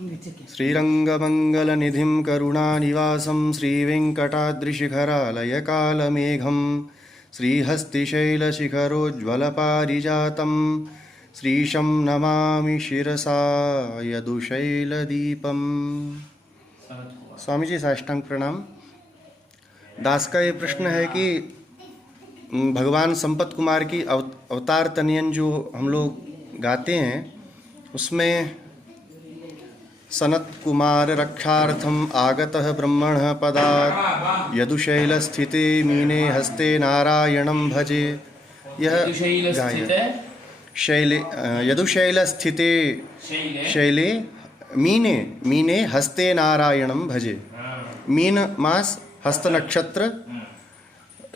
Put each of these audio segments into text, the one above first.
श्रीरङ्गमङ्गलनिधिं करुणानिवासं श्रीवेङ्कटाद्रिशिखरालयकालमेघं श्रीहस्तिशैलशिखरोज्ज्वलपारिजातं श्रीशं नमामि शिरसा यदुशैलदीपम्। स्वामी जी साष्टांग प्रणाम। दास का ये प्रश्न है कि भगवान संपत कुमार की अवतार तनयन जो हम लोग गाते हैं उसमें सनत कुमार रक्षार्थम आगतः ब्रह्मणः पदात् यदुशैलस्थिते मीने हस्ते नारायणं भजे। यह यदुशैलस्थिते शैले मीने मीने हस्ते नारायणं भजे। मीन मास हस्त नक्षत्र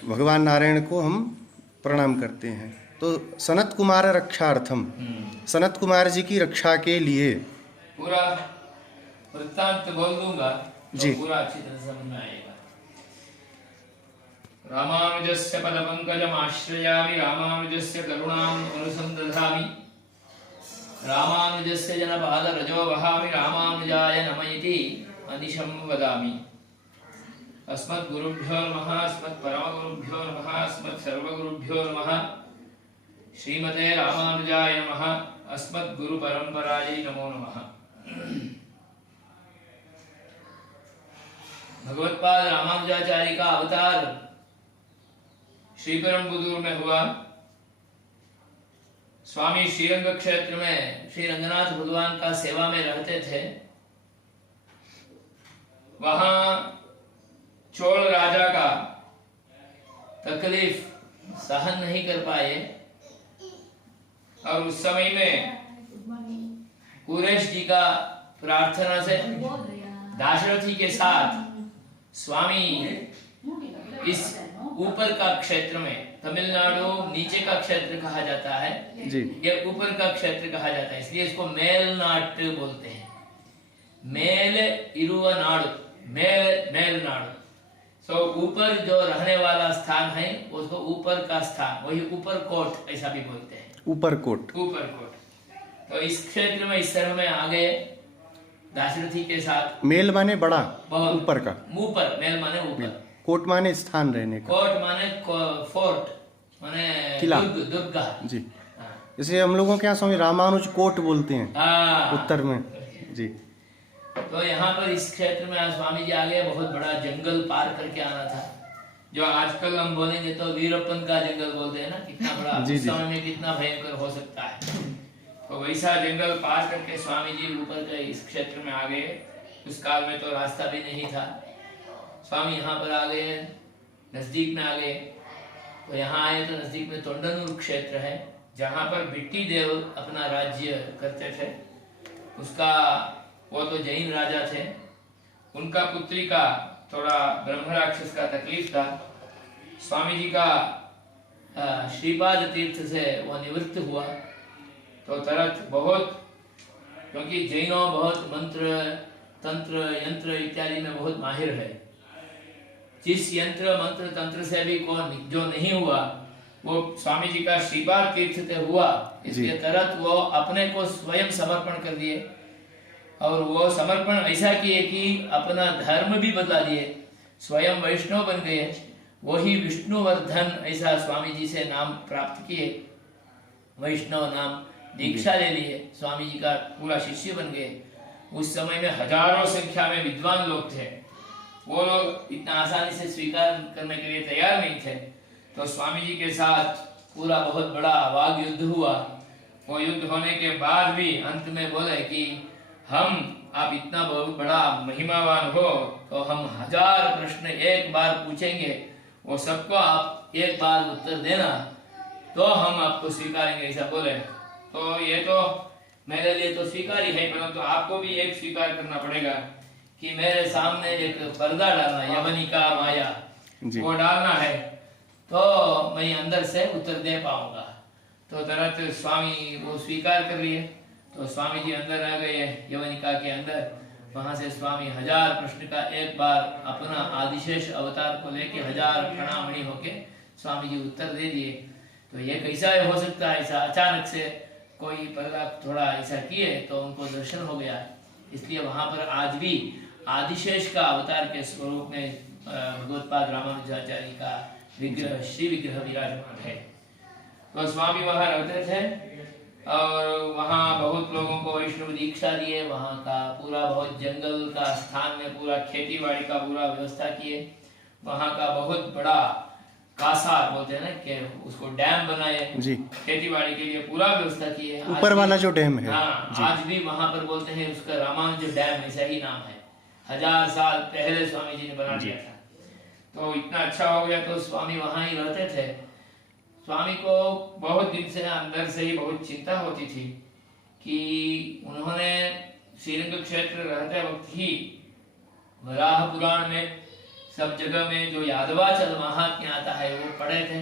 भगवान नारायण को हम प्रणाम करते हैं। तो सनत कुमार रक्षार्थम, सनत कुमार जी की रक्षा के लिए पूरा वृत्तांत बोल दूंगा जी, तो पूरा अच्छी तरह समझ में आएगा। रामानुजस्य पदपंकजम् आश्रयामि, रामानुजस्य करुणाम् अनुसंदधामि, रामानुजस्य जनपादरजो वहामि, रामानुजाय नमः इति अनिशं वदामि। अस्मद्गुरुभ्यो नमः, अस्मत्परमगुरुभ्यो नमः, अस्मत्सर्वगुरुभ्यो नमः, श्रीमते रामानुजाय नमः, अस्मद्गुरुपरंपरायै नमो नमः। भगवत्पाद रामानुजाचार्य का अवतार श्रीपेरुंबुदूर में हुआ। स्वामी श्रीरंग क्षेत्र में श्री रंगनाथ भगवान का सेवा में रहते थे। वहां चोल राजा का तकलीफ सहन नहीं कर पाए और उस समय में कुरेश जी का प्रार्थना से दाशरथी के साथ स्वामी इस ऊपर का क्षेत्र में, तमिलनाडु नीचे का क्षेत्र कहा जाता है जी, ये ऊपर का क्षेत्र कहा जाता है, इसलिए इसको मेलनाट बोलते हैं। मेल इरुव नाडु, मेलनाडु। सो ऊपर जो रहने वाला स्थान है उसको ऊपर का स्थान, वही ऊपर कोट ऐसा भी बोलते हैं, ऊपर कोट। तो इस क्षेत्र में इस तरह में आ गए दाशरथी के साथ। मेल माने बड़ा, ऊपर का, ऊपर, मेल माने ऊपर, कोट माने स्थान रहने का, कोट माने फोर्ट माने किला, दुर्गा जी। जैसे हम लोगों के यहाँ स्वामी रामानुज कोट बोलते हैं उत्तर में जी। तो यहाँ पर इस क्षेत्र में स्वामी जी आ गए। बहुत बड़ा जंगल पार करके आना था, जो आजकल हम बोलेंगे तो वीरप्पन का जंगल बोलते हैं ना, कितना बड़ा उस समय में कितना भयंकर हो सकता है। तो वैसा जंगल पार करके स्वामी जी ऊपर के इस क्षेत्र में आ गए। उस काल में तो रास्ता भी नहीं था। स्वामी यहाँ पर आ गए, नजदीक में आ गए। तो यहाँ आए तो नजदीक में तोंडनूर क्षेत्र है, जहाँ पर बिट्टी देव अपना राज्य करते थे। उसका वो तो जैन राजा थे, उनका पुत्री का थोड़ा ब्रह्म राक्षस का तकलीफ था। स्वामी जी का श्रीपाद तीर्थ से वो निवृत्त हुआ। तो तरत बहुत, क्योंकि जैनों बहुत मंत्र तंत्र यंत्र इत्यादि में बहुत माहिर है। जिस यंत्र मंत्र तंत्र से भी जो नहीं हुआ वो स्वामी जी का श्रीपाद तीर्थ से हुआ, इसलिए तरत वो अपने को स्वयं समर्पण कर दिए। और वो समर्पण ऐसा किए कि अपना धर्म भी बदला दिए, स्वयं वैष्णव बन गए। वही विष्णुवर्धन ऐसा स्वामी जी से नाम प्राप्त किए, वैष्णव नाम दीक्षा ले लिए, स्वामी जी का पूरा शिष्य बन गए। उस समय में हजारों संख्या में विद्वान लोग थे, वो लोग इतना आसानी से स्वीकार करने के लिए तैयार नहीं थे। तो स्वामी जी के साथ पूरा बहुत बड़ा वाग युद्ध हुआ। वो युद्ध होने के बाद भी अंत में बोले कि हम, आप इतना बहुत बड़ा महिमावान हो तो हम 1000 प्रश्न एक बार पूछेंगे, वो सबको आप एक बार उत्तर देना तो हम आपको स्वीकारेंगे, ऐसा बोले। तो ये तो मेरे लिए तो स्वीकार ही है, परंतु आपको भी एक स्वीकार करना पड़ेगा कि मेरे सामने एक पर्दा डालना, यवनिका माया वो डालना है, तो मैं अंदर से उत्तर दे पाऊंगा। तो तरत स्वामी वो स्वीकार कर लिए। तो स्वामी जी अंदर आ गए यवनिका के अंदर। वहां से स्वामी 1000 प्रश्न का एक बार अपना आदिशेष अवतार को लेके 1000 प्रणामणी होके स्वामी जी उत्तर दे दिए। तो ये कैसा हो सकता है, ऐसा अचानक से कोई पर्दा थोड़ा ऐसा किए तो उनको दर्शन हो गया। इसलिए वहां पर आज भी आदिशेष का अवतार के स्वरूप में भगवत्पाद रामानुजाचार्य का विग्रह, श्री विग्रह विराजमान है। तो स्वामी वहां रहते थे और वहां बहुत लोगों को वैष्णव दीक्षा दिए। वहां का पूरा बहुत जंगल का स्थान में पूरा खेती बाड़ी का पूरा व्यवस्था किए। वहां का बहुत बड़ा कासार बोलते हैं ना कि उसको डैम बनाए जी, खेती बाड़ी के लिए पूरा व्यवस्था किए। ऊपर वाला जो डैम है। हाँ, आज भी वहां पर बोलते हैं उसका रामानुज डैम, ऐसा ही नाम है। 1000 साल पहले स्वामी जी ने बना दिया था। तो इतना अच्छा हो गया तो स्वामी वहां ही रहते थे। स्वामी को बहुत दिन से अंदर से ही बहुत चिंता होती थी कि उन्होंने श्रीरंग क्षेत्र रहते वक्त ही वराह पुराण में सब जगह में जो यादवाचल महात्म्य आता है वो पढ़े थे।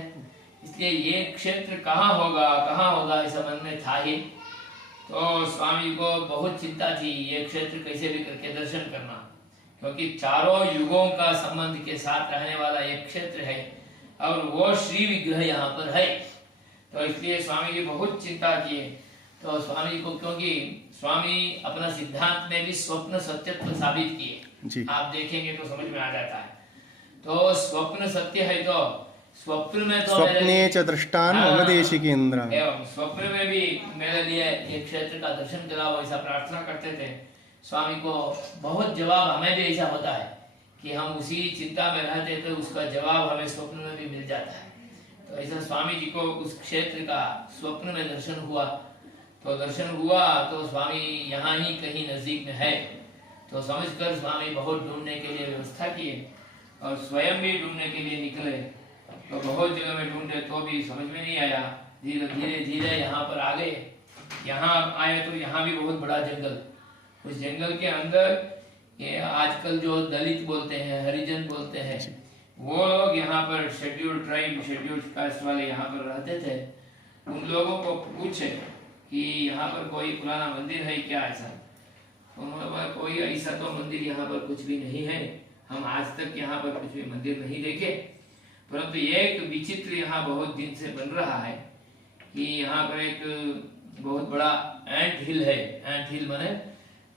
इसलिए ये क्षेत्र कहाँ होगा ऐसा मन में था ही। तो स्वामी को बहुत चिंता थी ये क्षेत्र कैसे भी करके दर्शन करना, क्योंकि चारों युगों का संबंध के साथ रहने वाला एक क्षेत्र है और वो श्री विग्रह यहाँ पर है। तो इसलिए स्वामी जी बहुत चिंता किए। तो स्वामी को, क्योंकि स्वामी अपना सिद्धांत में भी स्वप्न सत्यत्व साबित किए, आप देखेंगे तो समझ में आ जाता है। तो स्वप्न सत्य है तो स्वप्न में तो स्वप्ने च दृष्टान मम देशिकेन्द्र, एवं स्वप्न में भी मेरे लिए एक क्षेत्र का दर्शन कराओ ऐसा प्रार्थना करते थे। स्वामी को बहुत जवाब, हमें भी ऐसा होता है कि हम उसी चिंता में रहते तो उसका जवाब हमें स्वप्न में भी मिल जाता है। तो ऐसा स्वामी जी को उस क्षेत्र का स्वप्न में दर्शन हुआ। तो दर्शन हुआ तो स्वामी यहाँ ही कहीं नजदीक में है। तो समझकर स्वामी बहुत ढूंढने के लिए व्यवस्था किए और स्वयं भी ढूंढने के लिए निकले। तो बहुत जगह में ढूंढे तो भी समझ में नहीं आया। धीरे धीरे यहाँ पर आ गए। यहाँ आए तो यहाँ भी बहुत बड़ा जंगल, उस जंगल के अंदर ये आजकल जो दलित बोलते हैं, हरिजन बोलते हैं, वो लोग यहाँ पर शेड्यूल्ड ट्राइब, शेड्यूल्ड कास्ट वाले यहाँ पर रहते थे। उन लोगों को पूछे कि यहाँ पर कोई पुराना मंदिर है क्या ऐसा? उन्होंने बोला कोई ऐसा तो मंदिर यहाँ पर कुछ भी नहीं है, हम आज तक यहाँ पर कुछ भी मंदिर नहीं देखे। परंतु एक विचित्र यहाँ बहुत दिन से बन रहा है कि यहाँ पर एक बहुत बड़ा एंट हिल है। एंट हिल माने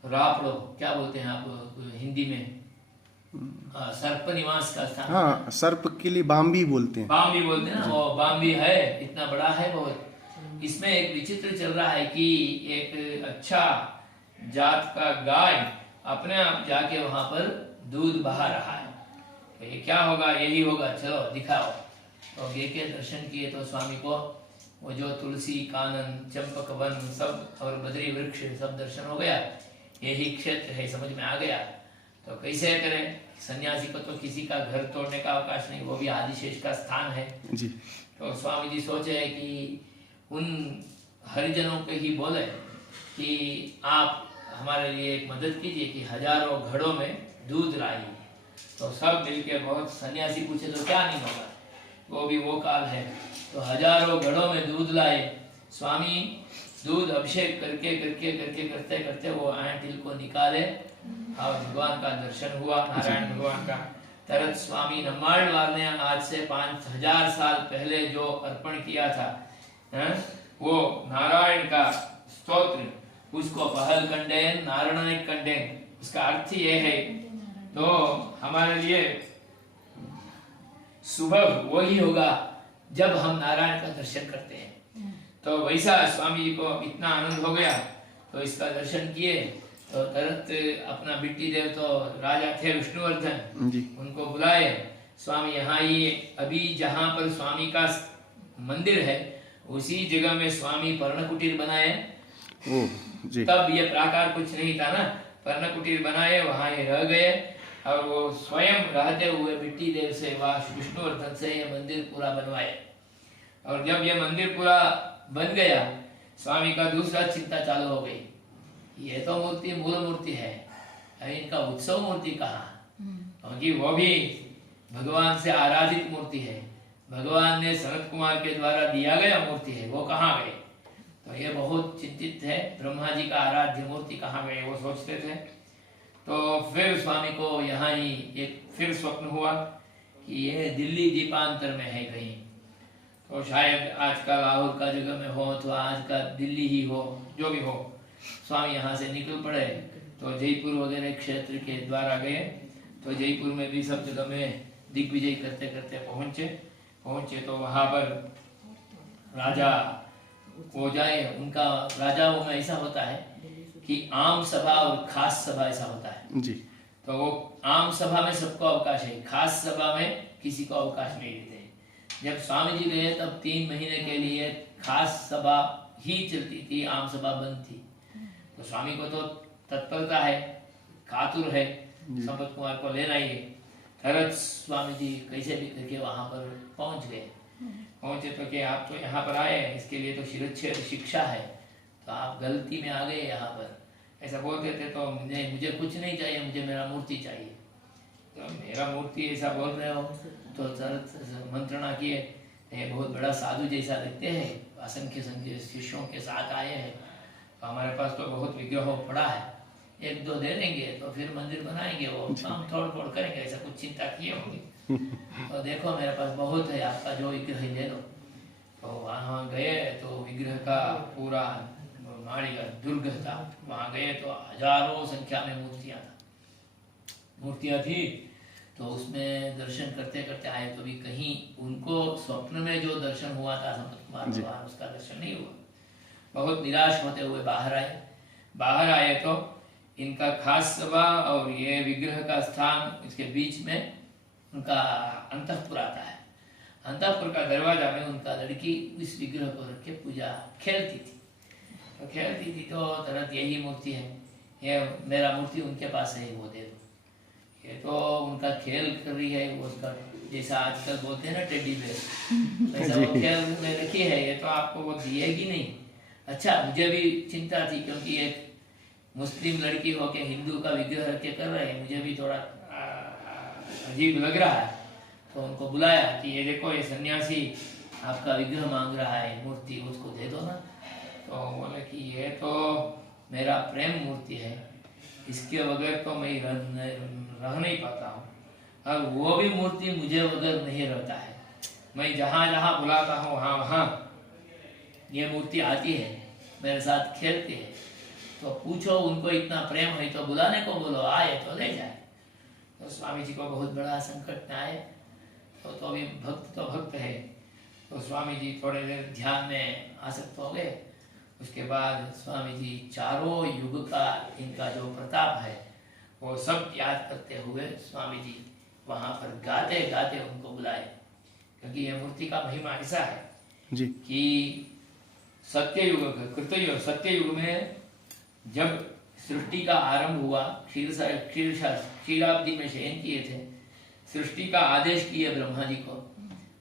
रापड़ो, क्या बोलते हैं आप हिंदी में? सर्प निवास का स्थान। हाँ, सर्प के लिए बाम्बी बोलते हैं। बाम्बी बोलते हैं ना, वो बाम्बी है, इतना बड़ा है बहुत। इसमें एक विचित्र चल रहा है कि एक अच्छा जात का गाय अपने आप जाके वहां पर दूध बहा रहा है। तो ये क्या होगा? यही होगा, चलो दिखाओ। तो गे के दर्शन किए तो स्वामी को वो जो तुलसी, कानन, चंपक वन सब और बद्री वृक्ष सब दर्शन हो गया। यही क्षेत्र है, समझ में आ गया। तो कैसे करें? सन्यासी को तो किसी का घर तोड़ने का अवकाश नहीं, वो भी आदिशेष का स्थान है जी। तो स्वामी जी सोचे कि उन हरिजनों को ही बोले कि आप हमारे लिए एक मदद कीजिए कि हजारों घड़ों में दूध लाइए। तो सब मिलके, बहुत सन्यासी पूछे तो क्या नहीं होगा, वो भी वो काल है। तो हजारों घड़ों में दूध लाए। स्वामी दूध अभिषेक करके करके करके करते करते वो एंट हिल को निकाले और भगवान का दर्शन हुआ, नारायण भगवान का। तरत स्वामी नम्माळवार ने आज से 5000 साल पहले जो अर्पण किया था वो नारायण का स्तोत्र, उसको पहल कंडेन नारायण कंडेन, उसका अर्थ ये है तो हमारे लिए सुबह वही होगा जब हम नारायण का दर्शन करते हैं। तो वैसा स्वामी जी को इतना आनंद हो गया तो इसका दर्शन किए। तो तुरंत अपना बिट्टी देव तो राजा थे विष्णुवर्धन जी, उनको बुलाए। स्वामी यहाँ ही अभी जहाँ पर स्वामी का मंदिर है उसी जगह में स्वामी पर्ण कुटीर बनाए। जी। तब ये प्राकार कुछ नहीं था ना, पर्ण कुटीर बनाए, वहाँ ये रह गए और वो स्वयं रहते हुए बिट्टी देव से विष्णुवर्धन से ये मंदिर पूरा बनवाए। और जब ये मंदिर पूरा बन गया स्वामी का दूसरा चिंता चालू हो गई। ये तो मूर्ति मूल मूर्ति है, इनका उत्सव मूर्ति कहाँ? क्योंकि वो भी भगवान से आराधित मूर्ति है, भगवान ने सनत कुमार के द्वारा दिया गया मूर्ति है, वो कहाँ गए? तो ये बहुत चिंतित है, ब्रह्मा जी का आराध्य मूर्ति कहाँ गए वो सोचते थे। तो फिर स्वामी को यहाँ ही एक फिर स्वप्न हुआ कि ये दिल्ली दीपांतर में है कहीं। तो शायद आज का लाहौर का जगह में हो तो आज का दिल्ली ही हो, जो भी हो। स्वामी यहाँ से निकल पड़े तो तो जयपुर वगैरह क्षेत्र के द्वारा गए, तो जयपुर में भी सब जगह में दिग्विजय करते करते पहुंचे तो वहां पर राजा हो जाए, उनका राजाओं में ऐसा होता है कि आम सभा और खास सभा ऐसा होता है जी। तो वो आम सभा में सबको अवकाश है, खास सभा में किसी को अवकाश नहीं देते। जब स्वामी जी गए तब 3 महीने के लिए खास सभा ही चलती थी, आम सभा बंद थी। तो स्वामी को तो तत्परता है, कातुर है संपत कुमार को लेना ही है। तरत स्वामी जी कैसे भी करके वहां पर पहुंचे तो कि आप तो यहाँ पर आए, इसके लिए तो शिरच्छेद शिक्षा है, तो आप गलती में आ गए यहाँ पर, ऐसा बोलते थे। तो मुझे कुछ नहीं चाहिए, मुझे मेरा मूर्ति चाहिए। तो मेरा मूर्ति ऐसा बोल रहे हो, तो तरत मंत्रणा किए, ये बहुत बड़ा साधु जैसा दिखते हैं, असंख्य शिष्यों के साथ आए हैं, तो हमारे पास तो बहुत विग्रह पड़ा है, 1-2 दे देंगे तो फिर मंदिर बनाएंगे, वो काम थोड़ करेंगे, ऐसा कुछ चिंता किए होंगे। तो देखो मेरे पास बहुत है, आपका जो विग्रह ले लो। तो वहाँ गए तो विग्रह का पूरा माड़ी का दुर्ग था, वहाँ गए तो हजारों संख्या में मूर्तियां थी। तो उसमें दर्शन करते करते आए तो भी कहीं उनको स्वप्न में जो दर्शन हुआ था संपत कुमार भगवान, उसका दर्शन नहीं हुआ। बहुत निराश होते हुए बाहर आए तो इनका खास सभा और ये विग्रह का स्थान, इसके बीच में उनका अंतःपुर आता है। अंतःपुर का दरवाजा में उनका लड़की इस विग्रह को रख के पूजा खेलती थी। तो तरत यही मूर्ति है, ये मेरा मूर्ति उनके पास है, वो दे दो। ये तो उनका खेल कर रही है, वो उसका जैसा आजकल बोलते हैं ना टेडी बेयर, वैसा वो खेल में रखी है, ये तो आपको वो दिएगी नहीं। अच्छा, मुझे भी चिंता थी क्योंकि एक मुस्लिम लड़की होके हिंदू का विग्रह रख के कर रहे हैं, मुझे भी थोड़ा अजीब लग रहा है। तो उनको बुलाया कि ये देखो, ये सन्यासी आपका विग्रह मांग रहा है, मूर्ति उसको दे दो ना। तो बोले कि ये तो मेरा प्रेम मूर्ति है, इसके बगैर तो मैं रह नहीं पाता हूँ, और वो भी मूर्ति मुझे बगैर नहीं रहता है। मैं जहाँ जहाँ बुलाता हूँ वहाँ ये मूर्ति आती है, मेरे साथ खेलती है। तो पूछो उनको इतना प्रेम है तो बुलाने को बोलो, आए तो ले जाए। तो स्वामी जी को बहुत बड़ा संकट में आए, तो अभी भक्त है। तो स्वामी जी थोड़े देर ध्यान में आसक्त हो गए। उसके बाद स्वामी जी चारों युग का इनका जो प्रताप है वो सब याद करते हुए स्वामी जी वहां पर गाते गाते उनको बुलाए, क्योंकि ये मूर्ति का महिमा ऐसा है जी कि सत्ययुग में जब सृष्टि का आरंभ हुआ, क्षीराब्दी में शयन किए थे, सृष्टि का आदेश किए ब्रह्मा जी को।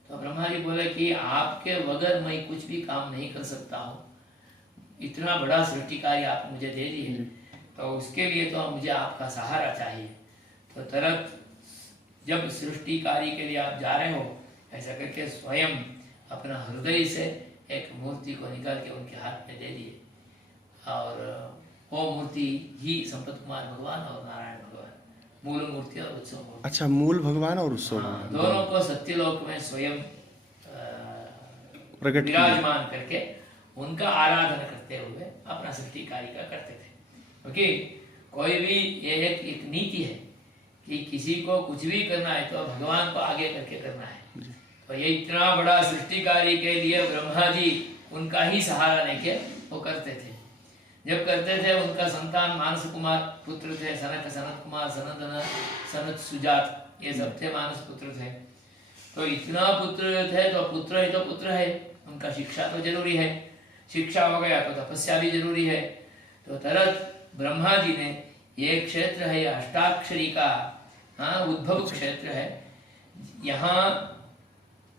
तो ब्रह्मा जी बोले कि आपके बगैर मैं कुछ भी काम नहीं कर सकता हूँ, इतना बड़ा सृष्टि कार्य आप मुझे दे दिए, तो उसके लिए तो मुझे आपका सहारा चाहिए। तो तरत जब सृष्टि कार्य के लिए आप जा रहे हो, ऐसा करके स्वयं अपना हृदय से एक मूर्ति को निकाल के उनके हाथ में दे दिए, और वो मूर्ति ही संपत कुमार भगवान और नारायण भगवान, मूल मूर्ति और उत्सव मूर्ति। अच्छा, मूल भगवान और उत्सव भगवान दोनों को सत्यलोक में स्वयं प्रकट विराजमान करके उनका आराधना करते हुए अपना सृष्टि कार्य का करते थे। क्योंकि कोई भी ये एक नीति है कि किसी को कुछ भी करना है तो भगवान को आगे करके करना है। तो ये इतना बड़ा सृष्टि कार्य के लिए ब्रह्मा जी उनका ही सहारा लेके वो करते थे। जब करते थे उनका संतान मानस कुमार पुत्र थे, सनत कुमार, सनंदन, सनत सुजात, ये सब थे मानस पुत्र थे। तो इतना पुत्र थे तो पुत्र है तो पुत्र है, उनका शिक्षा तो जरूरी है, शिक्षा हो गया तो तपस्या भी जरूरी है। तो तरत ब्रह्मा जी ने ये क्षेत्र है, अष्टाक्षरी का उद्भव क्षेत्र है, यहाँ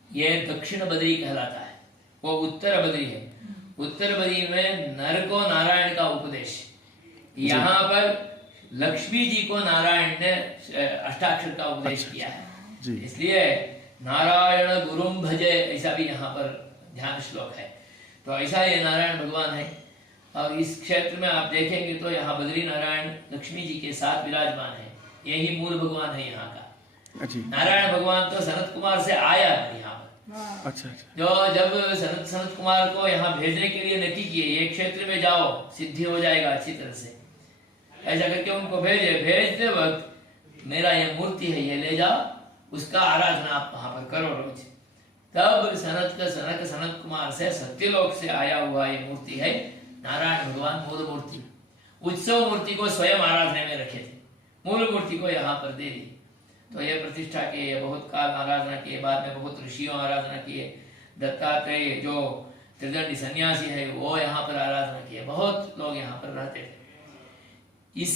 ये दक्षिण बद्री कहलाता है, वो उत्तर बद्री है। उत्तर बद्री में नर को नारायण का उपदेश, यहाँ पर लक्ष्मी जी को नारायण ने अष्टाक्षर का उपदेश किया है, इसलिए नारायण गुरुम भजे ऐसा भी यहाँ पर ध्यान श्लोक है। तो ऐसा ये नारायण भगवान है। और इस क्षेत्र में आप देखेंगे तो यहाँ बद्री नारायण लक्ष्मी जी के साथ विराजमान है, यही मूल भगवान है यहाँ का। नारायण भगवान तो सनत कुमार से आया है यहाँ पर। अच्छा। जो जब सनत कुमार को यहाँ भेजने के लिए नक्की किए, ये क्षेत्र में जाओ सिद्धि हो जाएगा अच्छी तरह से, ऐसा करके उनको भेजते वक्त मेरा ये मूर्ति है, ये ले जाओ, उसका आराधना आप वहां पर करो रोज। तब सनत कुमार से सत्यलोक से आया हुआ ये मूर्ति है नारायण भगवान मूल मूर्ति। उत्सव मूर्ति को स्वयं आराधना में रखे थे, मूल मूर्ति को यहाँ पर दे दी। तो ये प्रतिष्ठा किए, बहुत काल आराधना किए, बाद में बहुत ऋषियों आराधना किए। दत्तात्रेय जो त्रिदंडी सन्यासी है वो यहाँ पर आराधना किए, बहुत लोग यहाँ पर रहते थे। इस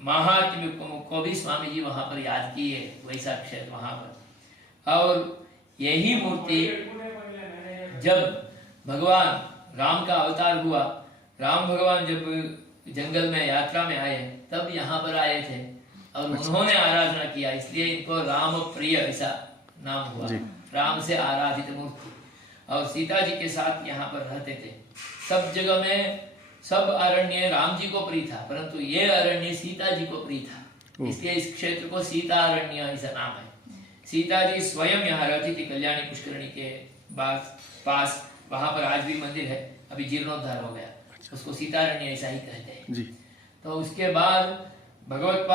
महात्म्य को भी स्वामी जी वहां पर याद किए, वैसा क्षेत्र वहां पर। और यही मूर्ति जब भगवान राम का अवतार हुआ, राम भगवान जब जंगल में यात्रा में आए तब यहाँ पर आए थे और उन्होंने आराधना किया, इसलिए इनको राम प्रिय ऐसा नाम हुआ, राम से आराधित मूर्ति। और सीता जी के साथ यहाँ पर रहते थे। सब जगह में सब अरण्य राम जी को प्रिय था, परंतु ये अरण्य सीता जी को प्रिय था, इसलिए इस क्षेत्र को सीता अरण्य ऐसा नाम है। सीता जी स्वयं यहाँ रहती थी कल्याणी पुष्करणी के पास। वहां पर आज भी मंदिर है, अभी जीर्णोद्धार हो गया, उसको सीतारण्य ऐसा ही कहते हैं जी। तो उसके बाद भगवत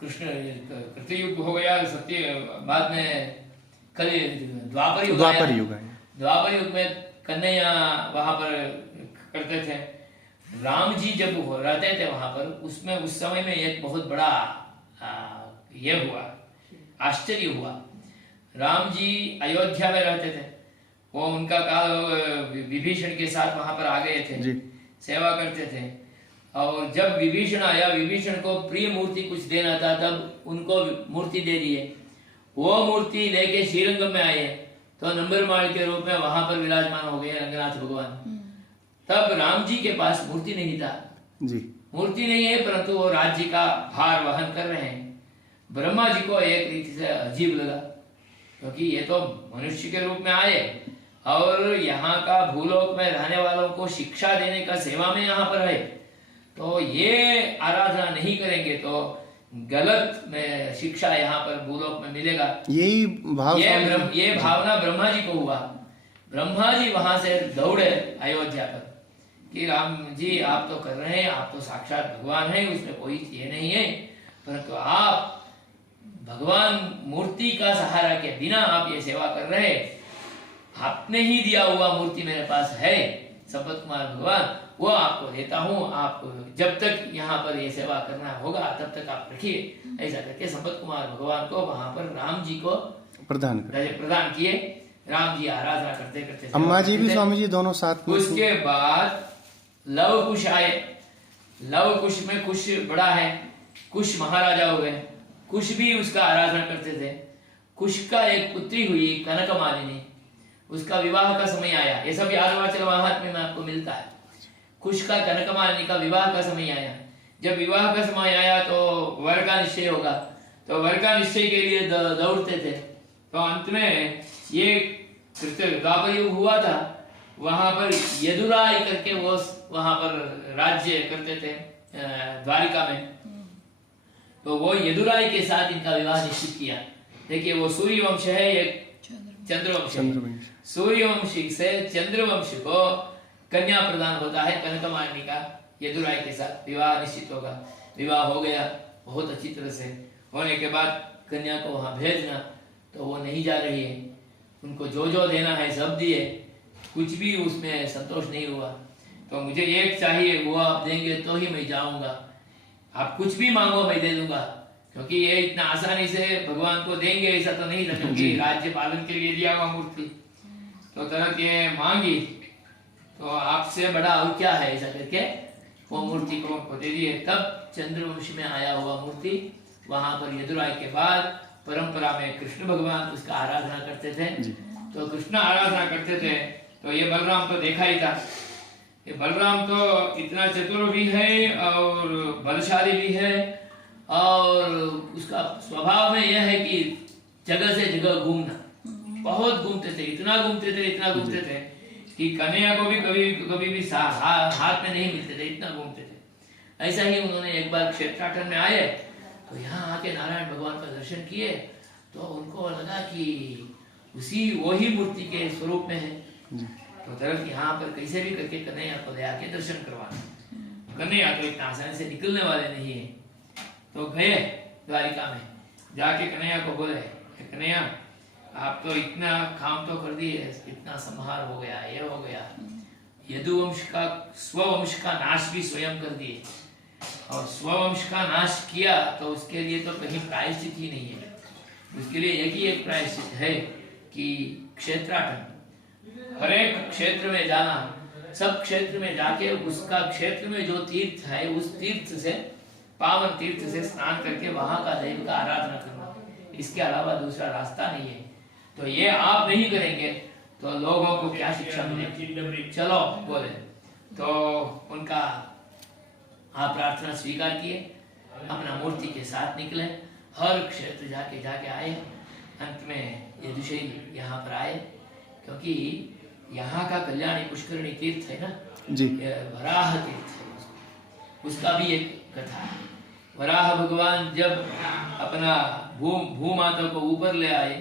कृष्ण कृतयुग हो गया, सत्य बाद में कल द्वापर युग में कन्हैया वहां पर करते थे। राम जी जब रहते थे वहां पर, उसमें उस समय में एक बहुत बड़ा ये हुआ, आश्चर्य हुआ। राम जी अयोध्या में रहते थे, वो उनका काल विभीषण के साथ वहां पर आ गए थे, सेवा करते थे। और जब विभीषण आया, विभीषण को प्रिय मूर्ति कुछ देना था, तब उनको मूर्ति दे दिए। वो मूर्ति लेके श्रीरंगम में आए तो नंबर माल के रूप में वहां पर विराजमान हो गए रंगनाथ भगवान। तब राम जी के पास मूर्ति नहीं था जी, मूर्ति नहीं है, परंतु वो राज्य का भार वहन कर रहे हैं। ब्रह्मा जी को एक रीति से अजीब लगा, क्योंकि ये तो मनुष्य के रूप में आए और यहाँ का भूलोक में रहने वालों को शिक्षा देने का सेवा में यहाँ पर है, तो ये आराधना नहीं करेंगे तो गलत में शिक्षा यहाँ पर भूलोक में मिलेगा। यही भाव ये भावना ब्रह्मा जी को हुआ। ब्रह्मा जी वहां से दौड़े अयोध्या पर कि राम जी आप तो कर रहे हैं, आप तो साक्षात भगवान हैं, उसमें कोई ये नहीं है, परंतु आप भगवान मूर्ति का सहारा के बिना आप ये सेवा कर रहे हैं। आपने ही दिया हुआ मूर्ति मेरे पास है, संपत कुमार भगवान, वो आपको देता हूँ, आप जब तक यहाँ पर ये सेवा करना होगा तब तक आप रखिए। ऐसा करके संपत कुमार भगवान को वहां पर राम जी को प्रदान किए। राम जी आराधना करते करते, अम्मा जी भी स्वामी जी दोनों साथ में। उसके बाद लव कुश आए। लव कुश में कुश बड़ा है, कुश महाराजा हुए, कुश भी उसका आराधना करते थे। कुश का एक पुत्री हुई कनकमालिनी, उसका विवाह का समय आया। ये सब यादवाचल महात्म्य में आपको मिलता है। कुश का कनकमालिनी का विवाह का समय आया। जब विवाह का समय आया तो वर का निश्चय होगा, तो वर का निश्चय के लिए दौड़ते थे। तो अंत में ये द्वापर युग हुआ था, वहां पर यदुराय करके वो वहां पर राज्य करते थे द्वारिका में। तो वो यदुराय के साथ इनका विवाह निश्चित किया। देखिए वो सूर्यवंश है, एक चंद्रवंश। सूर्यवंशी से चंद्रवंश को कन्या प्रदान होता है कनकमालिनी का, यदुराय के साथ विवाह निश्चित होगा। विवाह हो गया बहुत अच्छी तरह से। होने के बाद कन्या को वहां भेजना, तो वो नहीं जा रही है। उनको जो जो देना है सब दिए, कुछ भी उसमें संतोष नहीं हुआ। तो मुझे एक चाहिए, वो आप देंगे तो ही मैं जाऊंगा, आप कुछ भी मांगो मैं दे दूंगा। क्योंकि ये इतना आसानी से भगवान को देंगे ऐसा तो नहीं था, क्योंकि राज्य पालन के लिए दिया हुआ मूर्ति। तो तरह ये मांगी, तो आपसे बड़ा और क्या है, ऐसा करके वो मूर्ति को दे दिए। तब चंद्रवंश में आया हुआ मूर्ति वहां पर यदुराय के बाद परंपरा में कृष्ण भगवान उसका आराधना करते थे। तो कृष्ण आराधना करते थे, तो ये बलराम तो देखा ही था। ये बलराम तो इतना चतुर भी है और बलशाली भी है, और उसका स्वभाव में यह है कि जगह से जगह घूमना, बहुत घूमते थे, इतना घूमते थे कि कन्हैया को भी कभी भी हाथ में नहीं मिलते थे, इतना घूमते थे। ऐसा ही उन्होंने एक बार क्षेत्राटन में आए, तो यहाँ आके नारायण भगवान का दर्शन किए, तो उनको लगा कि वही मूर्ति के स्वरूप में है। तो दरअसल यहाँ पर कैसे भी करके कन्हैया को ले आके दर्शन करवाना। कन्हैया तो इतना आसानी से निकलने वाले नहीं है। तो गए द्वारिका में, जाके कन्हैया को बोले, कन्हैया आप तो इतना काम तो कर दिए, इतना संहार हो गया, ये हो गया, यदुवंश का स्ववंश का नाश भी स्वयं कर दिए, और स्ववंश का नाश किया तो उसके लिए तो कहीं प्रायश्चित ही नहीं है। उसके लिए एक ही एक प्रायश्चित है कि क्षेत्राटन, हर एक क्षेत्र में जाना, सब क्षेत्र में जाके उसका क्षेत्र में जो तीर्थ है उस तीर्थ से, पावन तीर्थ से स्नान करके वहां का देव का आराधना करना, इसके अलावा दूसरा रास्ता नहीं है। तो ये आप नहीं करेंगे तो लोगों को क्या शिक्षा मिलेगी? चलो बोले, तो उनका आप प्रार्थना स्वीकार किए, अपना मूर्ति के साथ निकले, हर क्षेत्र जाके जाके आए, अंत में यदुशैल यहाँ पर आए, क्योंकि यहाँ का कल्याणी पुष्करणी तीर्थ है ना जी, वराह तीर्थ है, उसका भी एक कथा है। वराह भगवान जब अपना भूमाता को ऊपर ले आए,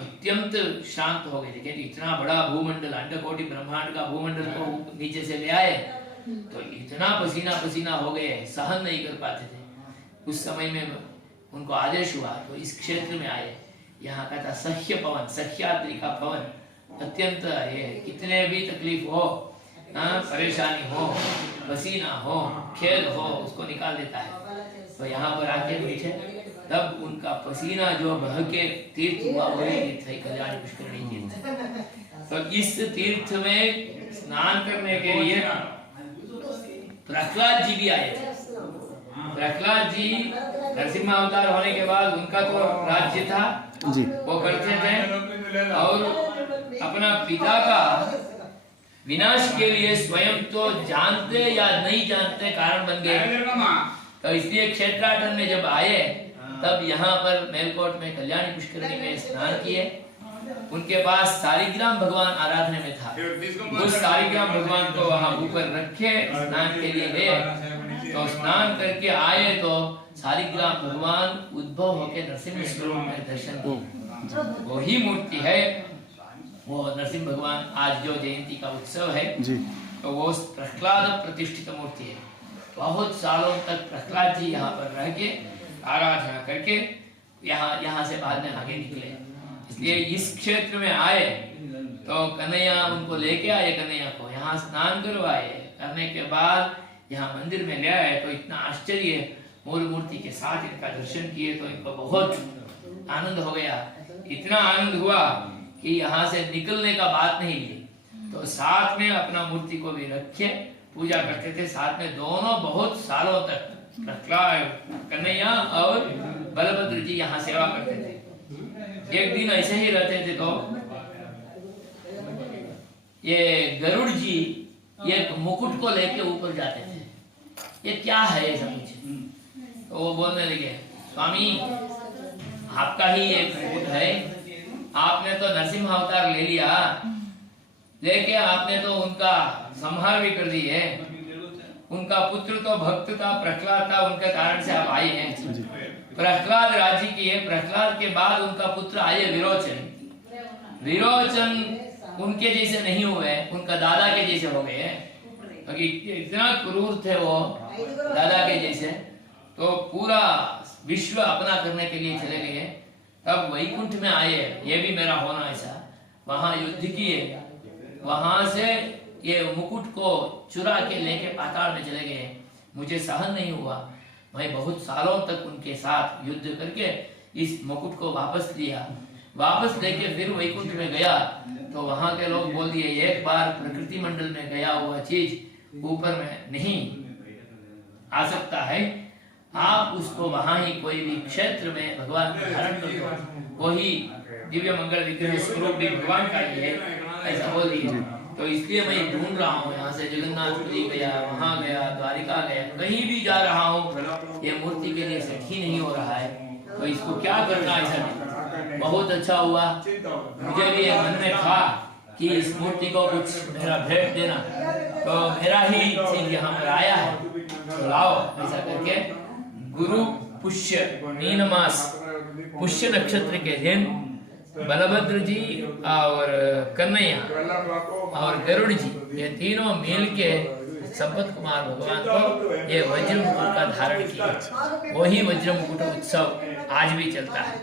अत्यंत शांत हो गए थे, क्योंकि इतना बड़ा भूमंडल, अंडकोटि ब्रह्मांड का भूमंडल को नीचे से ले आए तो इतना पसीना पसीना हो गए, सहन नहीं कर पाते थे। उस समय में उनको आदेश हुआ तो इस क्षेत्र में आए। यहाँ का था सह्य पवन, सह्याद्रि का पवन, अत्यंत ये कितने भी तकलीफ हो, परेशानी हो, पसीना हो, खेल हो, उसको निकाल देता है। तो यहाँ पर आके बैठे, तब उनका पसीना जो बह के तीर्थ हुआ वही तीर्थ है कल्याणी पुष्करणी तीर्थ। तो इस तीर्थ में स्नान करने के लिए प्रहलाद जी भी आए थे। प्रहलाद जी नरसिम्हा अवतार होने के बाद उनका तो राज्य था जी, वो करते थे, और अपना पिता का विनाश के लिए स्वयं तो जानते या नहीं जानते कारण बन गए। तो इसलिए क्षेत्राटन में जब आए तब यहाँ पर मेलकोट में कल्याणी पुष्करणी में स्नान किए। उनके पास सालिग्राम भगवान आराधना में था, उस सालिग्राम भगवान को वहां ऊपर रखे, स्नान के लिए गए। तो स्नान करके आए तो सालिग्राम भगवान उद्भव होकर नरसिंह स्वरूप में दर्शन दिए। वही मूर्ति है वो नरसिंह भगवान। आज जो जयंती का उत्सव है जी, तो वो प्रहलाद प्रतिष्ठित मूर्ति है। बहुत सालों तक प्रहलाद जी यहाँ पर रह के आराधना करके यहाँ से बाद में आगे निकले। इसलिए इस क्षेत्र में आए तो कन्हैया उनको लेके आए, कन्हैया को यहाँ स्नान करवाए, करने के बाद यहाँ मंदिर में ले आए। तो इतना आश्चर्य, मूल मूर्ति के साथ इनका दर्शन किए तो इनको बहुत आनंद हो गया। इतना आनंद हुआ कि यहाँ से निकलने का बात नहीं ली। तो साथ में अपना मूर्ति को भी रखे पूजा करते थे साथ में। दोनों बहुत सालों तक कन्हैया और बलभद्र जी यहाँ सेवा करते थे। एक दिन ऐसे ही रहते थे तो ये गरुड़ जी एक मुकुट को लेके ऊपर जाते थे, ये क्या है ऐसा कुछ? तो वो बोलने लगे, स्वामी आपका ही एक मुकुट है, आपने तो नरसिंह अवतार ले लिया, लेके आपने तो उनका संहार भी कर दी है। उनका पुत्र तो भक्त था, प्रहलाद था, उनके कारण से आप आए हैं। प्रहलाद राज्य किए, प्रहलाद के बाद उनका पुत्र आए विरोचन। विरोचन उनके जैसे नहीं हुए, उनका दादा के जैसे हो गए, क्योंकि इतना क्रूर थे वो दादा के जैसे। तो पूरा विश्व अपना करने के लिए चले गए। तब वैकुंठ में आए, ये भी मेरा होना ऐसा, वहां युद्ध किए, वहां से ये मुकुट को चुरा के लेके पाताल में चले गए। मुझे सहन नहीं हुआ, मैं बहुत सालों तक उनके साथ युद्ध करके इस मुकुट को वापस लिया। वापस लेके फिर वैकुंठ में गया तो वहां के लोग बोल दिए, एक बार प्रकृति मंडल में गया हुआ चीज ऊपर में नहीं आ सकता है, आप उसको वहां ही कोई भी क्षेत्र में भगवान को धारण कर दो, वही दिव्य मंगल विग्रह स्वरूप भी भगवान का ही है, ऐसा बोल दिए। तो इसलिए मैं ढूंढ रहा हूँ, यहाँ से जगन्नाथपुरी गया, वहां गया, द्वारिका गया, कहीं भी जा रहा हूँ, ये मूर्ति के लिए सेट ही नहीं हो रहा है। तो इसको क्या करना है ऐसा? बहुत अच्छा हुआ, मुझे भी मन में था कि इस मूर्ति को कुछ मेरा भेंट देना, तो मेरा ही चीज यहाँ पर आया है, तो लाओ ऐसा करके। गुरु पुष्य मीन मास पुष्य नक्षत्र के दिन बलभद्र जी और कन्हैया और गरुड़ जी, ये तीनों मिल के संपत कुमार भगवान को ये वज्र मुकुट का धारण किए। वही वज्र मुकुट उत्सव आज भी चलता है,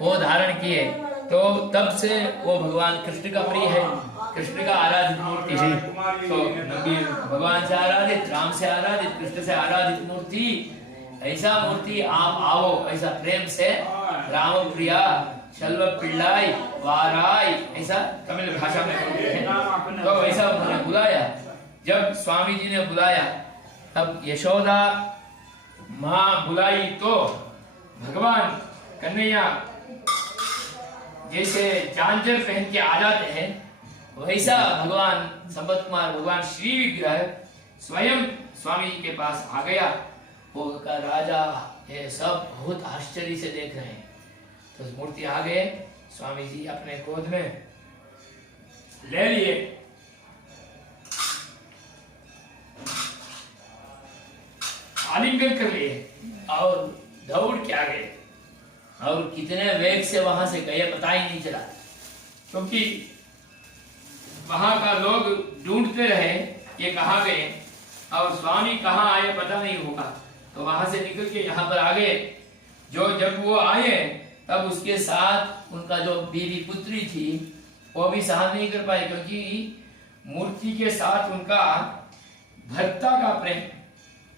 वो धारण किए। तो तब से वो भगवान कृष्ण का प्रिय है, कृष्ण का आराधित मूर्ति है। तो नबी भगवान से आराधित, राम से आराधित, कृष्ण से आराधित मूर्ति, ऐसा मूर्ति आप आओ, ऐसा प्रेम से राम प्रिया शल्व पिल्लाई वाराय, ऐसा तमिल भाषा में बोलते हैं। तो ऐसा उन्होंने बुलाया। जब स्वामी जी ने बुलाया, तब यशोदा माँ बुलाई तो भगवान कन्हैया जैसे जानजर पहन के आ जाते हैं, वैसा भगवान संपत कुमार भगवान श्री विग्रह स्वयं स्वामी जी के पास आ गया। वो का राजा ये सब बहुत आश्चर्य से देख रहे हैं। तो मूर्ति आ गए, स्वामी जी अपने गोद में ले लिए। आलिंगन कर लिए और दौड़ के आ गए। और कितने वेग से वहां से गए पता ही नहीं चला, क्योंकि वहां का लोग ढूंढते रहे ये कहाँ गए और स्वामी कहाँ आए पता नहीं होगा। तो वहां से निकल के यहाँ पर आ गए। जब वो आए तब उसके साथ उनका जो बीवी पुत्री थी वो भी सहन नहीं कर पाई, क्योंकि मूर्ति के साथ उनका भक्ता का प्रेम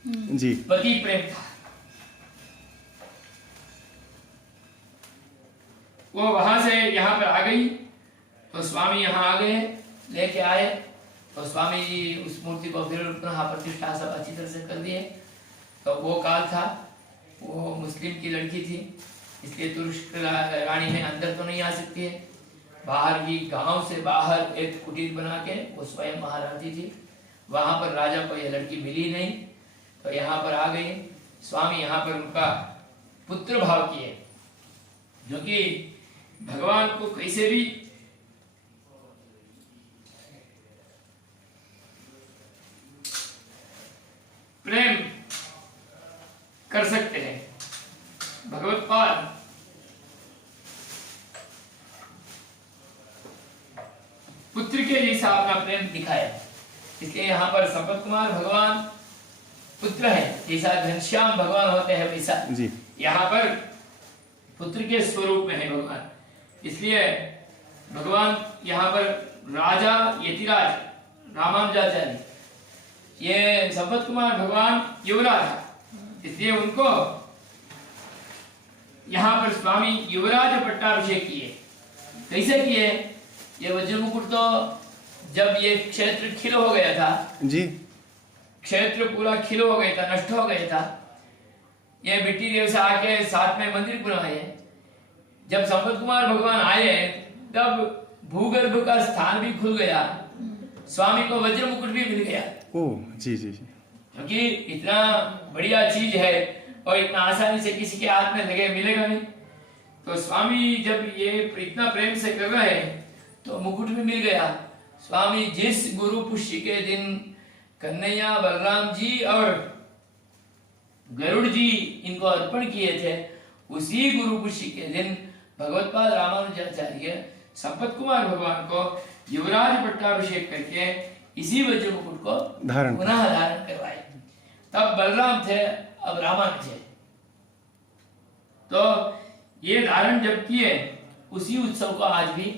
जी, पति प्रेम था। वो वहां से यहाँ पर आ गई। तो स्वामी यहाँ आ गए, लेके आए। तो स्वामी जी उस मूर्ति को फिर पुनः प्रतिष्ठा सब अच्छी तरह से कर दिए। तो वो काल था, वो मुस्लिम की लड़की थी, इसलिए तुर्क रानी में अंदर तो नहीं आ सकती है। बाहर ही गांव से बाहर एक कुटीर बना के वो स्वयं वहां रहती थी। वहां पर राजा को यह लड़की मिली नहीं, तो यहाँ पर आ गई। स्वामी यहाँ पर उनका पुत्र भाव किए, जो कि भगवान को कैसे भी प्रेम कर सकते हैं। भगवत पाद पुत्र के जैसा अपना प्रेम दिखाया। इसलिए यहाँ पर संपत कुमार भगवान पुत्र है, जैसा घनश्याम भगवान होते हैं वैसा यहाँ पर पुत्र के स्वरूप में है भगवान। इसलिए भगवान यहाँ पर राजा यतिराज रामानुजाचार्य, ये संपत कुमार भगवान युवराज है, इसलिए उनको यहाँ पर स्वामी युवराज पट्टाभिषेक किए। कैसे किए? ये वज्र मुकुट तो जब ये क्षेत्र खिल हो गया था जी, क्षेत्र पूरा खिल हो गया था, नष्ट हो गया था। ये मिट्टी देव से आके साथ में मंदिर बनाए। जब संपत कुमार भगवान आए तब भूगर्भ का स्थान भी खुल गया, स्वामी को वज्र मुकुट भी मिल गया। ओह जी जी जी, क्योंकि इतना बढ़िया चीज है और इतना आसानी से किसी के हाथ में लगे मिलेगा नहीं। तो स्वामी जब ये इतना प्रेम से कर रहे हैं तो मुकुट भी मिल गया। स्वामी जिस गुरु पुष्य के दिन कन्हैया बलराम जी और गरुड़ जी इनको अर्पण किए थे, उसी गुरु पुष्य के दिन भगवत्पाद रामानुजाचार्य संपत कुमार भगवान को युवराज पट्टाभिषेक करके इसी वज्र मुकुट को पुनः धारण करवाए। तब बलराम थे, अब रामान थे। तो ये धारण जब किए, उसी उत्सव को आज भी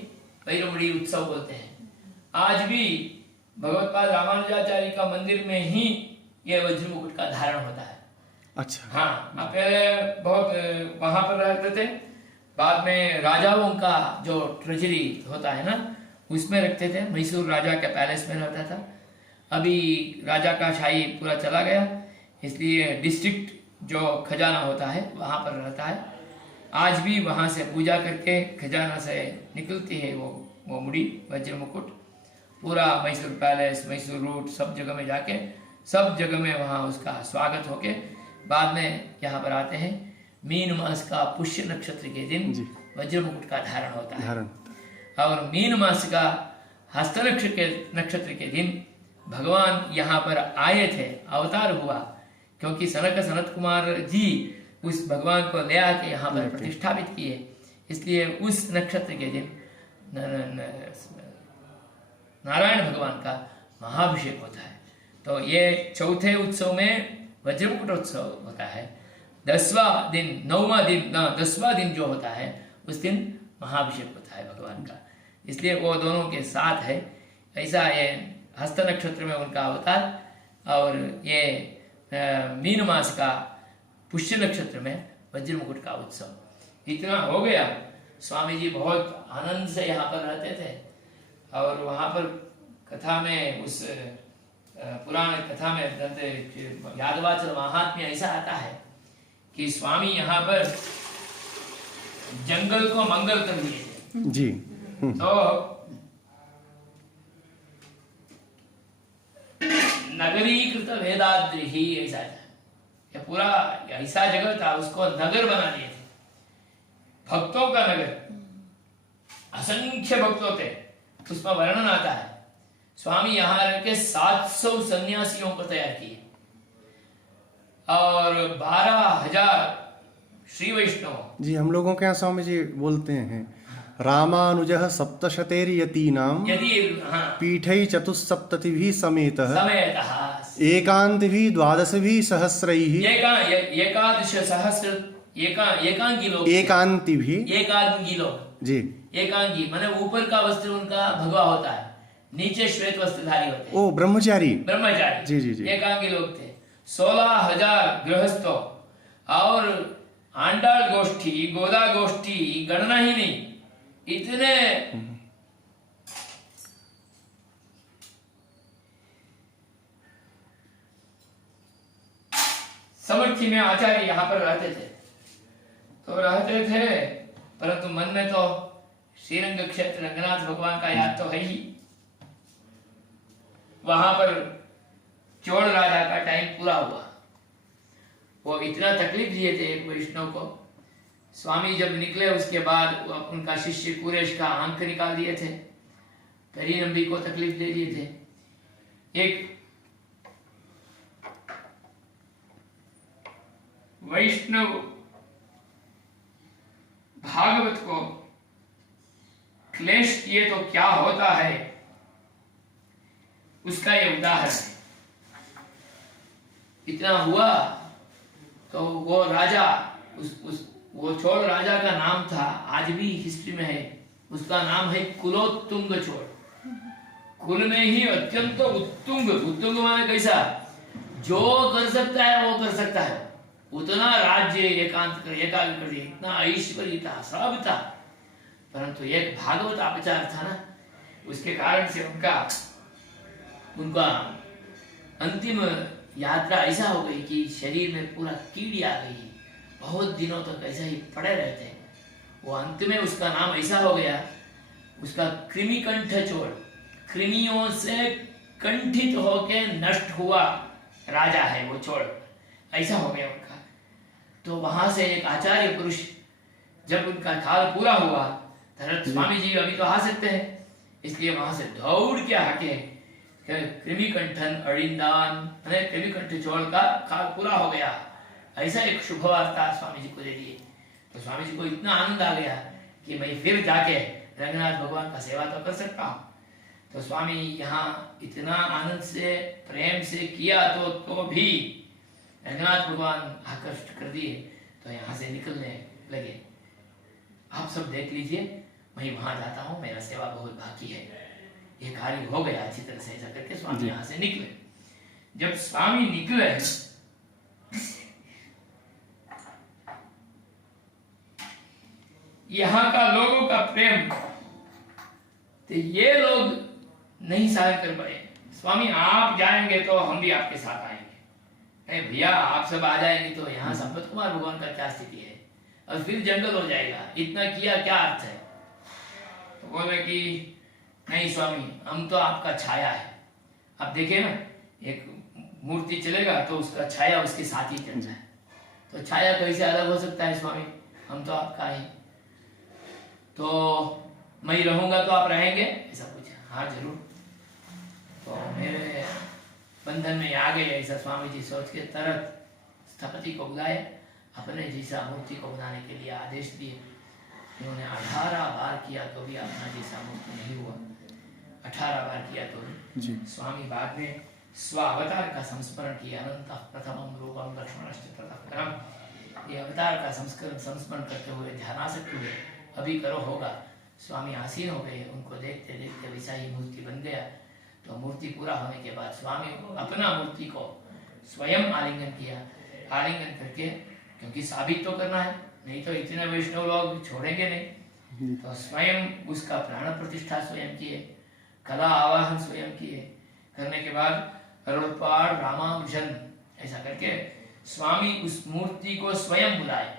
भैरवड़ी उत्सव बोलते हैं। आज भी भगवत्पाद रामानुजाचार्य का मंदिर में ही ये वज्र मुकुट का धारण होता है। अच्छा, हाँ, पहले बहुत वहां पर रहते थे, बाद में राजाओं का जो ट्रेजरी होता है ना, उसमें रखते थे। मैसूर राजा के पैलेस में रहता था। अभी राजा का शाही पूरा चला गया, इसलिए डिस्ट्रिक्ट जो खजाना होता है वहां पर रहता है। आज भी वहां से पूजा करके खजाना से निकलती है वो मुड़ी वज्र मुकुट। पूरा मैसूर पैलेस, मैसूर रूट, सब जगह में जाके सब जगह में वहाँ उसका स्वागत होके बाद में यहाँ पर आते हैं। मीन मास का पुष्य नक्षत्र के दिन वज्र मुकुट का धारण होता है। और मीन मास का हस्त नक्षत्र के दिन भगवान यहाँ पर आए थे, अवतार हुआ, क्योंकि सनत कुमार जी उस भगवान को ले आके यहाँ पर प्रतिष्ठापित किए। इसलिए उस नक्षत्र के दिन नारायण भगवान का महाभिषेक होता है। तो ये चौथे उत्सव में वज्रमुकुट उत्सव होता है। 10वां दिन जो होता है उस दिन महाभिषेक होता है भगवान का, इसलिए वो दोनों के साथ है। ऐसा ये हस्त नक्षत्र में उनका अवतार और ये मीन मास का पुष्य नक्षत्र में वज्रमुकुट का उत्सव। इतना हो गया, स्वामी जी बहुत आनंद से यहाँ पर रहते थे। और वहाँ पर कथा में, उस पुराण कथा में यादवाचल महात्म्य ऐसा आता है कि स्वामी यहाँ पर जंगल को मंगल कर दिए थे जी। तो नगरीकृत वेदाद्रि ही ऐसा था, ये पूरा ऐसा जगह था, उसको नगर बना दिए थे, भक्तों का नगर, असंख्य भक्त थे। उसमें वर्णन आता है स्वामी यहाँ रह के 700 सन्यासियों को तैयार किए और 12,000 श्री वैष्णव। जी, हम लोगों के यहाँ स्वामी जी बोलते हैं रामानुजः सप्तशतेर्यतीनां पीठै चतुस्सप्ततिभिः समेतः एकान्तिभिः द्वादशभिः सहस्रैः एकांगी लोग जी। एकांगी माने ऊपर का वस्त्र उनका भगवा होता है, नीचे श्वेत वस्त्रधारी होते हैं। ओ ब्रह्मचारी जी जी जी। एकांगी लोग थे। 16,000 गृहस्थों और आंडाल गोष्ठी, गोदा गोष्ठी, गणना ही नहीं, इतने समर्थी में आचार्य यहाँ पर रहते थे। तो रहते थे, परंतु मन में तो श्रीरंग क्षेत्र रंगनाथ भगवान का याद तो है ही। वहां पर चोल राजा का टाइम पूरा हुआ, वो इतना तकलीफ दिए थे एक वैष्णव को। स्वामी जब निकले उसके बाद उनका शिष्य कुरेश का आंख निकाल दिए थे, पेरीनंबी को तकलीफ दे दिए थे। एक वैष्णव भागवत को क्लेश किए तो क्या होता है, उसका ये उदाहरण है। इतना हुआ तो वो राजा, वो चोल राजा का नाम था, आज भी हिस्ट्री में है, उसका नाम है कुलोत्तुंग चोल। कुल में ही अत्यंत उत्तुंग, उत्तुंग माने कैसा, जो कर सकता है वो कर सकता है, उतना राज्य एकांत कर, एकाग्र कर दिया, इतना ऐश्वर्य था, सब था। परंतु एक भागवत अपचार था ना, उसके कारण से उनका अंतिम यात्रा ऐसा हो गई कि शरीर में पूरा कीड़ी आ गई, बहुत दिनों तक ऐसा ही पड़े रहते। वो अंत में उसका नाम ऐसा हो गया, उसका कृमिकंठ चोल, कृमियों से कंठित होके नष्ट हुआ राजा है वो चोल, ऐसा हो गया उनका। तो वहां से एक आचार्य पुरुष, जब उनका काल पूरा हुआ, तरत स्वामी जी अभी तो आ सकते हैं, इसलिए वहां से दौड़ के आके कृमिकंठन अड़िंदान, कृमिकंठ चोल का काल पूरा हो गया, ऐसा एक शुभ वार्ता स्वामी जी को दे दिए। तो स्वामी जी को इतना आनंद आ गया कि मैं फिर जाके रंगनाथ भगवान का सेवा तो कर सकता हूँ। तो स्वामी यहाँ इतना आनंद से, प्रेम से किया तो भी रंगनाथ भगवान आकर्षित कर दिए, तो यहाँ से निकलने लगे। आप सब देख लीजिए, मैं वहां जाता हूँ, मेरा सेवा बहुत बाकी है, ये कार्य हो गया अच्छी तरह से, ऐसा करके स्वामी यहाँ से निकले। जब स्वामी निकले, यहाँ का लोगों का प्रेम तो ये लोग नहीं सहन कर पाए। स्वामी आप जाएंगे तो हम भी आपके साथ आएंगे, नहीं भैया आप सब आ जाएंगे तो यहाँ संपत कुमार भगवान का क्या स्थिति है, और फिर जंगल हो जाएगा, इतना किया क्या अर्थ है। तो बोले कि नहीं स्वामी, हम तो आपका छाया है। आप देखे ना, एक मूर्ति चलेगा तो उसका छाया उसके साथ ही चलता है, तो छाया कैसे अलग हो सकता है स्वामी, हम तो आपका ही। तो मैं रहूंगा तो आप रहेंगे, ऐसा पूछा। हाँ जरूर। तो मेरे बंधन में आ गए, ऐसा स्वामी जी सोच के तरत स्थपति को बुलाए, अपने जैसा मूर्ति को बनाने के लिए आदेश दिए। उन्होंने 18 बार किया तो भी अपना जैसा मूर्ति नहीं हुआ, 18 बार किया तो भी। स्वामी बाद में स्वावतार का संस्मरण किया। अनंत प्रथमम रूपम लक्ष्मणश्च ततः परम। ये अवतार का संस्मरण करते हुए, ध्यानासक्त हुए, अभी करो होगा। स्वामी आसीन हो गए, उनको देखते देखते वैसा ही मूर्ति बन गया। तो मूर्ति पूरा होने के बाद स्वामी अपना मूर्ति को स्वयं आलिंगन किया। आलिंगन करके, क्योंकि साबित तो करना है, नहीं तो इतने वैष्णव लोग छोड़ेंगे नहीं, तो स्वयं उसका प्राण प्रतिष्ठा स्वयं किए, कला आवाहन स्वयं किए। करने के बाद अरुणपाल रामानुजन ऐसा करके स्वामी उस मूर्ति को स्वयं बुलाए।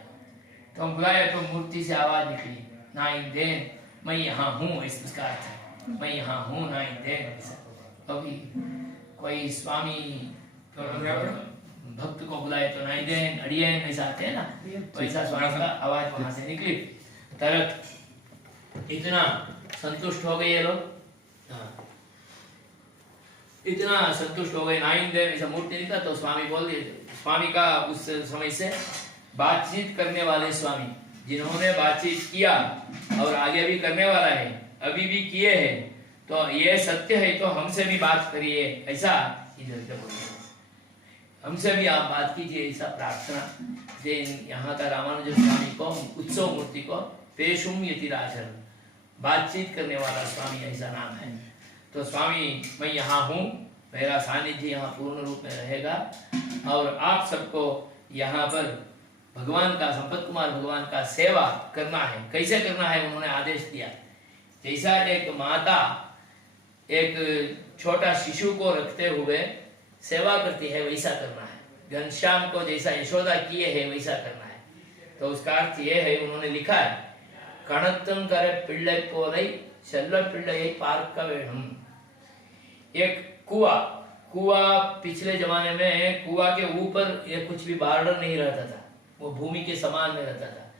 तो बुलाया तो मूर्ति से आवाज निकली, नाइन देन, मैं यहाँ हूँ, इसका अर्थ है मैं यहाँ हूँ, नाइन देन। अभी कोई स्वामी भक्त को बुलाए तो नाइन देन अड़ियन ऐसा आते हैं ना, वैसा स्वामी का आवाज वहां से निकली। तरत इतना संतुष्ट हो गए ये लोग, इतना संतुष्ट हो गए, नाइन देन ऐसा मूर्ति निकला। तो स्वामी बोल दिए, स्वामी का उस समय से बातचीत करने वाले स्वामी, जिन्होंने बातचीत किया और आगे भी करने वाला है, अभी भी किए हैं, तो ये सत्य है तो हमसे भी बात करिए, ऐसा इधर से बोलिए, हमसे भी आप बात कीजिए, ऐसा प्रार्थना। यहाँ का रामानुज स्वामी को, उत्सव मूर्ति को पेशुम यतिराचरण, बातचीत करने वाला स्वामी ऐसा नाम है। तो स्वामी मैं यहाँ हूँ, मेरा सानिध्य यहाँ पूर्ण रूप में रहेगा, और आप सबको यहाँ पर भगवान का, संपत कुमार भगवान का सेवा करना है। कैसे करना है उन्होंने आदेश दिया। जैसा एक माता एक छोटा शिशु को रखते हुए सेवा करती है, वैसा करना है। घनश्याम को जैसा यशोदा किए है वैसा करना है। तो उसका अर्थ ये है, उन्होंने लिखा है, कणत्तम करे पिल्ले पोलै चल्ल पिल्ले पार्क वेणम। एक कुआ पिछले जमाने में कुआ के ऊपर ये कुछ भी बॉर्डर नहीं रहता था, वो भूमि के समान में रहता था।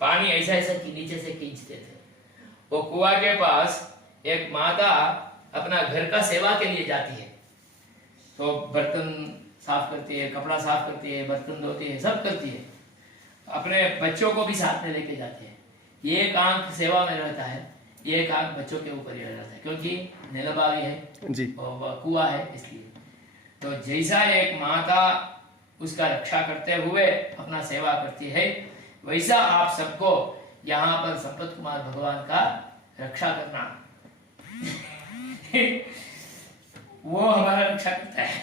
पानी ऐसा ऐसा कि नीचे से खींचते थे। वो कुआ के पास एक माता अपना घर का सेवा के लिए जाती है, तो बर्तन साफ करती है, कपड़ा साफ करती है, बर्तन धोती है, सब करती है। अपने बच्चों को भी साथ में लेके जाती है। ये एक आंख सेवा में रहता है, ये एक आंख बच्चों के ऊपर ही रहता है, क्योंकि नीलबावी है जी, और कुआ है इसलिए। तो जैसा एक माता उसका रक्षा करते हुए अपना सेवा करती है, वैसा आप सबको यहाँ पर संपत कुमार भगवान का रक्षा करना। वो हमारा रक्षा करता है।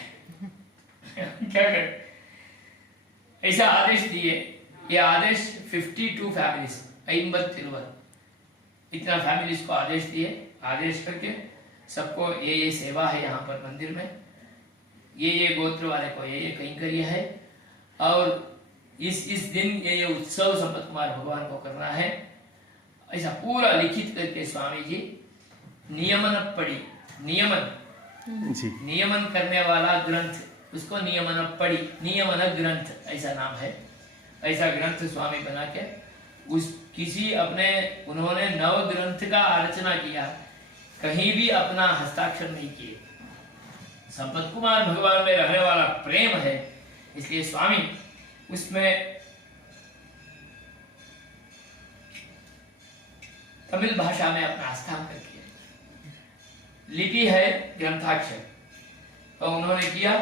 क्या कर, ऐसा आदेश दिए। ये आदेश 52 फैमिलीज, 52 इतना फैमिलीज को आदेश दिए। आदेश करके सबको ये सेवा है यहाँ पर मंदिर में, ये गोत्र वाले को ये कैंकर्य है, और इस दिन ये उत्सव संपत कुमार भगवान को करना है। ऐसा पूरा लिखित करके स्वामी जी नियमन पड़ी, नियमन करने वाला ग्रंथ, उसको नियमन पड़ी, नियमन ग्रंथ ऐसा नाम है। ऐसा ग्रंथ स्वामी बना के उस किसी अपने, उन्होंने नव ग्रंथ का आलोचना किया, कहीं भी अपना हस्ताक्षर नहीं किए। संपत कुमार भगवान में रहने वाला प्रेम है, इसलिए स्वामी उसमें तमिल भाषा में अपना हस्ताक्षर किया। लिपि है ग्रंथाक्षर, तो उन्होंने किया,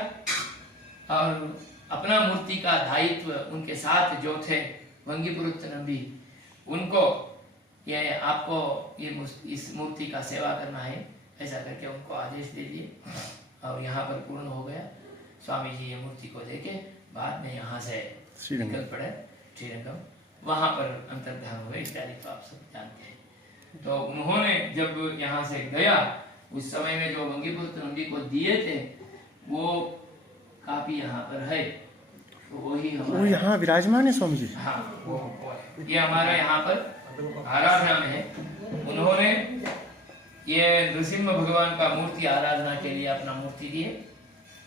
और अपना मूर्ति का दायित्व उनके साथ जो थे वंगीपुरुत नंदी, उनको ये आपको ये इस मूर्ति का सेवा करना है, ऐसा करके उनको आदेश दे दिए, और यहाँ पर पूर्ण हो गया। स्वामी जी ये मूर्ति को लेके बाद में यहाँ से निकल पड़े श्रीरंगम, वहाँ पर अंतर्धान हुए इत्यादि, तो आप सब जानते हैं। तो उन्होंने जब यहाँ से गया, उस समय में जो वंगीपुरुत नंदी को दिए थे वो काफी यहाँ पर है, तो वही वो यहाँ विराजमान है स्वामी जी। हाँ, वो ये हमारा यहाँ पर आराधना में है। उन्होंने ये नृसिंह भगवान का मूर्ति आराधना के लिए अपना मूर्ति दिए,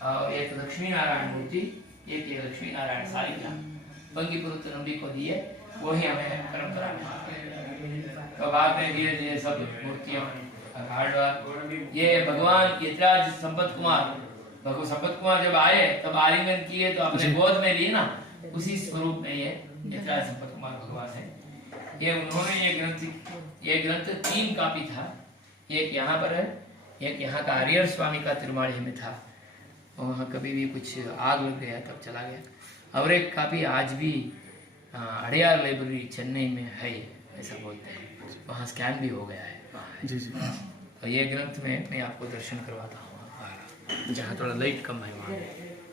और एक लक्ष्मी नारायण मूर्ति, एक ये लक्ष्मी नारायण सालिग्राम वंगीपुरुत नंदी को दिए, वही हमें परंपरा में। तो बाद में धीरे धीरे सब मूर्तियां ये भगवान यतिराज संपत कुमार, संपत कुमार जब आए तब आलिंगन किए, तो अपने गोद में लिए ना, उसी स्वरूप में ये यतिराज संपत कुमार भगवान है। ये उन्होंने ये ग्रंथ 3 कापी था, एक यहाँ पर है, एक यहाँ का हरिहर स्वामी का तिरुमाड़ी में था, वहाँ कभी भी कुछ आग लग गया तब चला गया। और एक कापी आज भी अड़ियार लाइब्रेरी चेन्नई में है, ऐसा बोलते हैं, वहाँ स्कैन भी हो गया है वहाँ है। जी जी। तो ये ग्रंथ में मैं आपको दर्शन करवाता हूँ, जहाँ थोड़ा लाइट कम है वहाँ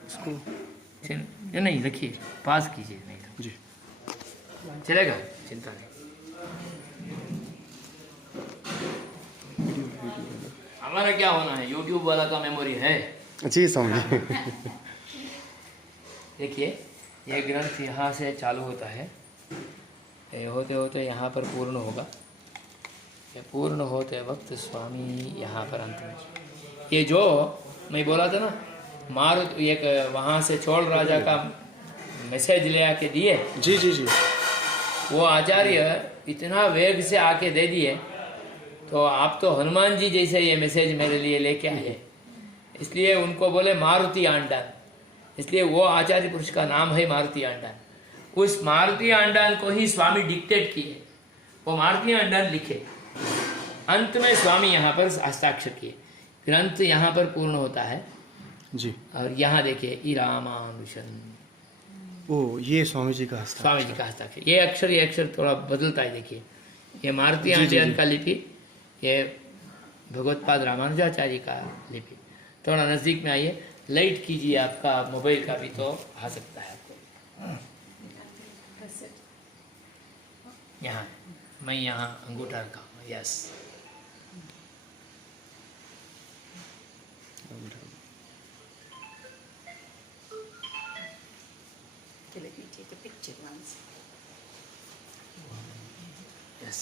इसको नहीं रखिए, पास कीजिए, नहीं तो जी चलेगा, चिंता नहीं। हमारा क्या होना है, यूट्यूब वाला का मेमोरी है। जी स्वामी जी। देखिए ये ग्रंथ यहाँ से चालू होता है, ये होते होते यहाँ पर पूर्ण होगा। ये पूर्ण होते वक्त स्वामी यहाँ पर अंत में, ये जो मैं बोला था ना, मारुत एक वहाँ से चोल राजा का मैसेज ले आके दिए। जी जी जी। वो आचार्य इतना वेग से आके दे दिए, तो आप तो हनुमान जी जैसे ये मैसेज मेरे लिए लेके आए, इसलिए उनको बोले मारुति आंडान, इसलिए वो आचार्य पुरुष का नाम है मारुति आंडान। उस मारुति आंडान को ही स्वामी डिक्टेट किए, वो मारुति आंडान लिखे, अंत में स्वामी यहाँ पर हस्ताक्षर किए, ग्रंथ यहाँ पर पूर्ण होता है जी। और यहाँ देखिए ई रामानुशन, ओ ये स्वामी जी का हस्ताक्षर। स्वामी जी का हस्ताक्षर। ये अक्षर थोड़ा बदलता है, देखिए ये मारुति आंडान का लिपि, ये भगवत्पाद रामानुजाचार्य का लिपि। थोड़ा नज़दीक में आइए, लाइट कीजिए, आपका मोबाइल का भी तो आ सकता है आपको। यहाँ मैं यहाँ अंगूठा रखा हूँ, yes. Okay, let me take a picture once. Yes,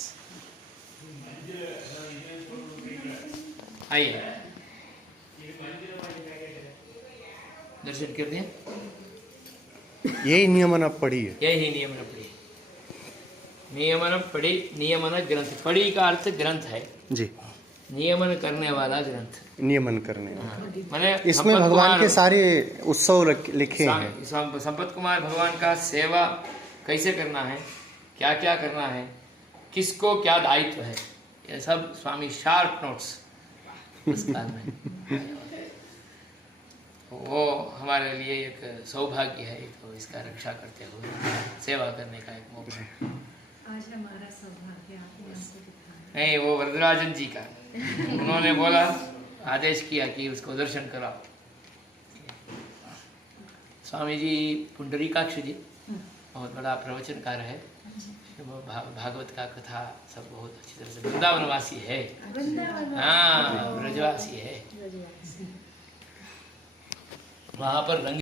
आइए दर्शन कर दिए। यही नियमन अब पढ़ी है। यही नियमन पढ़ी, नियमन पढ़ी, नियमन ग्रंथ, पढ़ी का अर्थ ग्रंथ है जी, नियमन करने वाला ग्रंथ। नियमन करने। मैंने इसमें भगवान के सारे उत्सव लिखे हैं। संपत कुमार भगवान का सेवा कैसे करना है, क्या क्या करना है, किसको क्या दायित्व है, ये सब स्वामी शार्प नोट्स इस काल में। वो हमारे लिए एक सौभाग्य है, तो इसका रक्षा करते हुए सेवा करने का एक मौका। आज हमारा सौभाग्य आपने हमको दिखाया। नहीं, वो वरदराजन जी का, उन्होंने बोला, आदेश किया कि उसको दर्शन कराओ। स्वामी जी पुंडरीकाक्ष जी बहुत बड़ा प्रवचनकार है, वो भागवत का कथा सब बहुत अच्छी तरह से, वृंदावनवासी है, हाँ ब्रजवासी है, वहाँ पर रंग